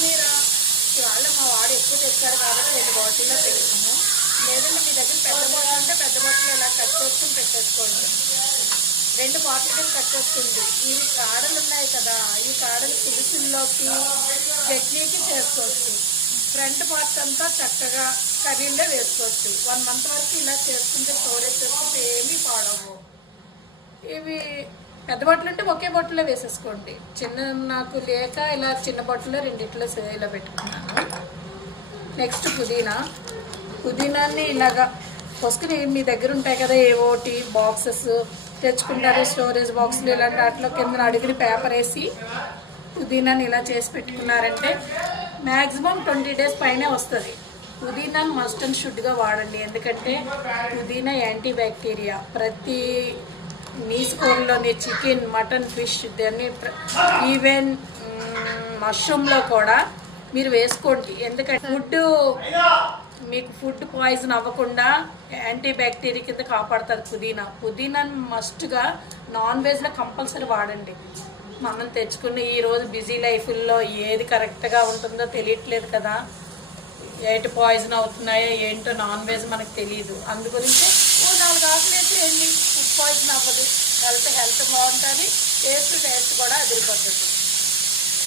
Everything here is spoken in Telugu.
కొత్తిమీర ఇవాళ మా వాడు ఎక్కువ తెచ్చాడు కాబట్టి 2 బాటిల్లో తెచ్చాము. లేదంటే మీ దగ్గర పెద్ద బాటిల్ ఉంటే పెద్ద బాటిల్ ఇలా కట్ చేసుకుని పెట్టేసుకోండి. 2 బాటిల్ కట్ చేసుకుంది. ఇవి కాడలు ఉన్నాయి కదా, ఈ కాడలు పులుసుల్లోకి చట్నీకి చేసుకోవచ్చు. ఫ్రంట్ పార్ట్ అంతా చక్కగా కర్రీలో వేసుకోవచ్చు. 1 మంత్ వరకు ఇలా చేసుకుంటే స్టోరేజ్ చేసుకుంటే ఏమీ పాడవు. ఇవి పెద్ద బాటిల్ అంటే ఒకే బాటిల్లో వేసేసుకోండి. నాకు లేక ఇలా చిన్న బాటిల్లో 2 ఇలా పెట్టుకున్నాను. నెక్స్ట్ పుదీనాన్ని ఇలాగా పోసుకుని మీ దగ్గర ఉంటాయి కదా ఏవోటి బాక్సెస్ తెచ్చుకుంటారు, స్టోరేజ్ బాక్సులు ఇలాంటి వాటిలో కింద అడిగిన పేపర్ వేసి పుదీనాన్ని ఇలా చేసి పెట్టుకున్నారంటే మ్యాక్సిమం 20 డేస్ పైనే వస్తుంది. పుదీనాను మస్ట్ అండ్ షుడ్గా వాడండి. ఎందుకంటే పుదీనా యాంటీ బ్యాక్టీరియా. ప్రతి నీస్ కూరలోని చికెన్, మటన్, ఫిష్ దాన్ని ఈవెన్ మష్రూమ్లో కూడా మీరు వేసుకోండి. ఎందుకంటే మీకు ఫుడ్ పాయిజన్ అవ్వకుండా యాంటీ బ్యాక్టీరియా కింద కాపాడుతుంది పుదీనాను మస్ట్గా నాన్ వెజ్లో కంపల్సరీ వాడండి. మనం తెచ్చుకుని ఈరోజు బిజీ లైఫ్లో ఏది కరెక్ట్గా ఉంటుందో తెలియట్లేదు కదా, ఏంటి పాయిజన్ అవుతున్నాయో ఏంటో నాన్ వెజ్ మనకు తెలియదు. అందుగురించి 4 ఆకులు వేసి ఫుడ్ పాయిజన్ అవ్వదు. హెల్త్ బాగుంటుంది, టేస్ట్ కూడా అదిరిపోతుంది.